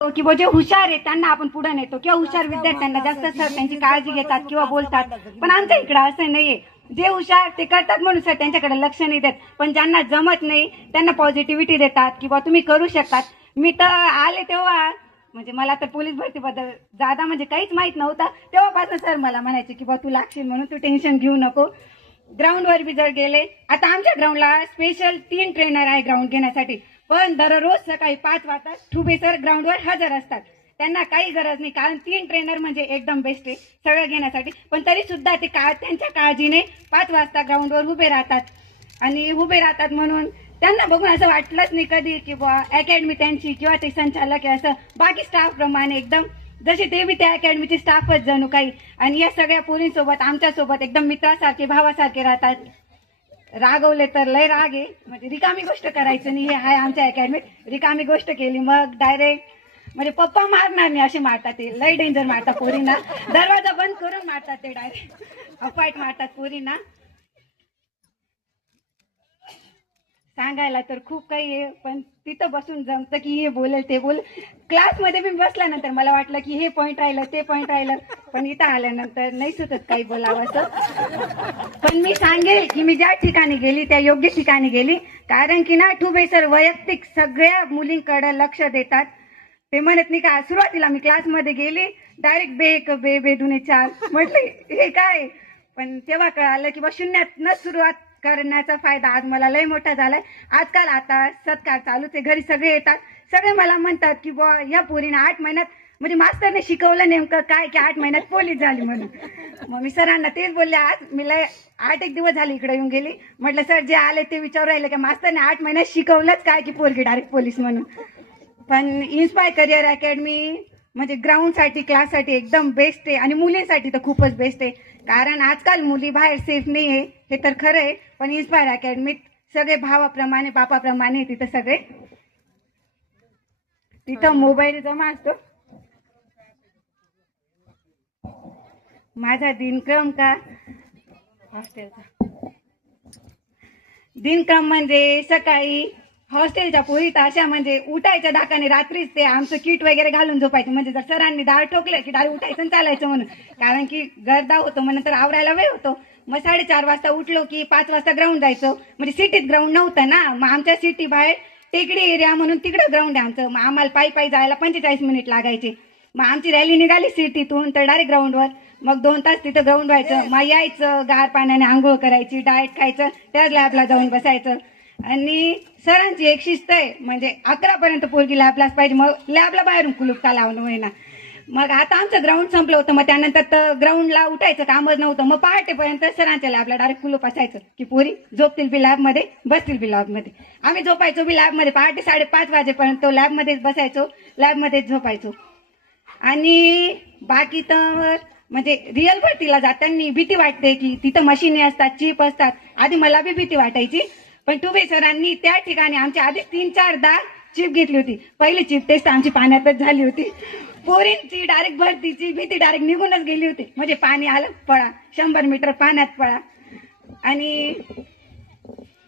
किंवा जे हुशार आहे त्यांना आपण पुढे नेतो किंवा हुशार विद्यार्थ्यांना जास्त सर त्यांची काळजी घेतात किंवा बोलतात. पण आमच्या इकडे असं नाहीये. जे हुशार ते करतात म्हणून सर त्यांच्याकडे लक्ष नाही देत, पण ज्यांना जमत नाही त्यांना पॉझिटिव्हिटी देतात किंवा तुम्ही करू शकतात. मी तर आले तेव्हा म्हणजे मला तर पोलीस भरतीबद्दल जादा म्हणजे काहीच माहित नव्हतं. तेव्हापासून सर मला म्हणायचे की बा तू लागशील म्हणून तू टेन्शन घेऊ नको. ग्राउंडवर बी जर गेले, आता आमच्या ग्राउंडला स्पेशल 3 ट्रेनर आहे ग्राउंड घेण्यासाठी, पण दररोज सकाळी 5 वाजता ठुबे सर ग्राउंडवर हजर असतात. त्यांना काही गरज नाही, कारण 3 ट्रेनर म्हणजे एकदम बेस्ट आहे सगळं घेण्यासाठी. पण तरी सुद्धा ते त्यांच्या काळजीने 5 वाजता ग्राउंडवर उभे राहतात. आणि उभे राहतात म्हणून त्यांना बघून असं वाटलंच नाही कधी की बा अकॅडमी त्यांची किंवा ते संचालक आहे असं बाकी स्टाफ प्रमाणे एकदम जसे ते बी त्या अकॅडमीचे स्टाफच जणू काही. आणि या सगळ्या पोरींसोबत आमच्यासोबत एकदम मित्रासारखे भावासारखे राहतात. रागवले तर लय राग आहे, म्हणजे रिकामी गोष्ट करायचं नाही. हे आहे आमच्या अकॅडमीत, रिकामी गोष्ट केली मग डायरेक्ट म्हणजे पप्पा मारणार नाही असे मारतात. ते लय डेंजर मारतात पोरींना, दरवाजा बंद करून मारतात ते, डायरेक्ट अफाईट मारतात पोरींना. सांगायला तर खूप काही आहे, पण तिथं बसून जमतं की हे बोलेल ते बोल. क्लासमध्ये मी बसल्यानंतर मला वाटलं की हे पॉईंट राहिलं ते पॉईंट राहिलं, पण इथं आल्यानंतर नाही सुचत काही बोलावं असं. पण मी सांगेल की मी ज्या ठिकाणी गेली त्या योग्य ठिकाणी गेली, कारण की ना ठुबे सर वैयक्तिक सगळ्या मुलींकडे लक्ष देतात. ते म्हणत नाही का, सुरुवातीला मी क्लासमध्ये गेली डायरेक्ट बे बेदुने 4 म्हटलं हे काय, पण तेव्हा कळालं की बा शून्यातनं सुरुवात करण्याचा फायदा आज मला लय मोठा झालाय. आजकाल आता सत्कार चालूच आहे, घरी सगळे येतात, सगळे मला म्हणतात की बा या पोरीने 8 महिन्यात म्हणजे मास्तरने शिकवलं नेमकं काय की 8 महिन्यात पोलीस झाली म्हणून. मग मी सरांना तेच बोलले, आज मी लय 8 दिवस झाले इकडे येऊन गेली. म्हटलं सर जे आले ते विचारू राहिले की मास्तरने 8 महिन्यात शिकवलंच काय की पोरगी डायरेक्ट पोलीस म्हणून. पण इन्स्पायर करिअर अकॅडमी म्हणजे ग्राउंडसाठी क्लाससाठी एकदम बेस्ट आहे आणि मुलींसाठी तर खूपच बेस्ट आहे, कारण आजकाल मुली बाहेर सेफ नाही आहे हे तर खरं आहे. पण इन्स्पायर अकॅडमीत सगळे भावाप्रमाणे बापाप्रमाणे तिथं सगळे, तिथं मोबाईल जमा असतो. माझा दिनक्रम का हॉस्टेलचा दिनक्रम म्हणजे सकाळी हॉस्टेलच्या पोरीत अशा म्हणजे उठायच्या धाकाने रात्रीच ते आमचं किट वगैरे घालून झोपायचं. म्हणजे जर सरांनी दार ठोकलं की दार उठायचं आणि चालायचं म्हणून, कारण की गर्दा होतो मग नंतर आवरायला वेळ होतो. मग 4:30 वाजता उठलो की 5 वाजता ग्राउंड जायचं. म्हणजे सिटीत ग्राउंड नव्हतं ना, मग आमच्या सिटी बाहेर टेकडी एरिया म्हणून तिकडं ग्राउंड आहे आमचं. मग आम्हाला पायी जायला 45 मिनिट लागायचे. मग आमची रॅली निघाली सिटीतून तर डायरेक्ट ग्राउंडवर, मग 2 तास तिथं ग्राउंड व्हायचं. मग यायचं, गार पाण्याने आंघोळ करायची, डाएट खायचं, त्याच लॅबला जाऊन बसायचं. आणि सरांची एक शिस्त आहे, म्हणजे 11 पर्यंत पोरगी लॅबलाच पाहिजे. मग लॅबला बाहेरून कुलूप का लावणं होईना. मग आता आमचं ग्राउंड संपलं होतं, मग त्यानंतर तर ग्राउंडला उठायचं कामच नव्हतं. मग पहाटेपर्यंत सरांच्या लॅबला डायरेक्ट कुलूप असायचं की पोरी झोपतील बी लॅबमध्ये, बसतील बी लॅबमध्ये. आम्ही झोपायचो बी लॅबमध्ये, पहाटे 5:30 वाजेपर्यंत लॅबमध्येच बसायचो, लॅबमध्येच झोपायचो. आणि बाकी तर म्हणजे रिअल भरतीला जाताना भीती वाटते की तिथं मशिनी असतात, चिप असतात. आधी मला बी भीती वाटायची, पण टुबे सरांनी त्या ठिकाणी आमच्या आधी 3-4दा चिप घेतली होती. पहिली चिप टेस्ट आमची पाण्यातच झाली होती. पोरींची डायरेक्ट भरतीची भीती डायरेक्ट निघूनच गेली होती. म्हणजे पाणी आलं पळा, 100 मीटर पाण्यात पळा. आणि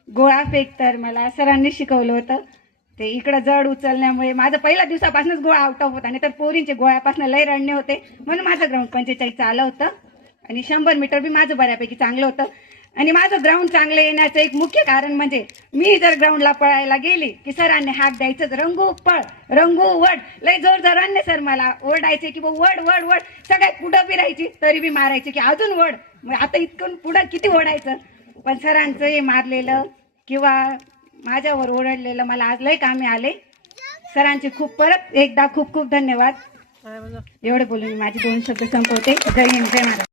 गोळा फेक तर मला सरांनी शिकवलं होतं. ते इकडं जड उचलण्यामुळे माझं पहिल्या दिवसापासूनच गोळा आउट ऑफ होता, नाही तर पोरींचे गोळ्यापासून लय रडणे होते. म्हणून माझं ग्राउंड 45 आलं होतं. आणि 100 मीटर बी माझं बऱ्यापैकी चांगलं होतं. आणि माझं ग्राउंड चांगलं येण्याचं एक मुख्य कारण म्हणजे मी जर ग्राउंडला पळायला गेली की सरांनी हाक द्यायचं, रंगू पळ, रंगू वड. लय जोर जोरांनी सर मला ओरडायचे की वड वड वड. सगळ्यात पुढं बी राहायची तरी बी मारायचे की अजून वड. मग आता इतकून पुढं किती ओढायचं. पण सरांचं हे मारलेलं किंवा माझ्यावर ओरडलेलं मला आज लय कामी आले. सरांचे खूप परत एकदा खूप खूप धन्यवाद. एवढे बोलून मी माझे 2 शब्द संपवते. जय हिंद, जय महाराष्ट्र.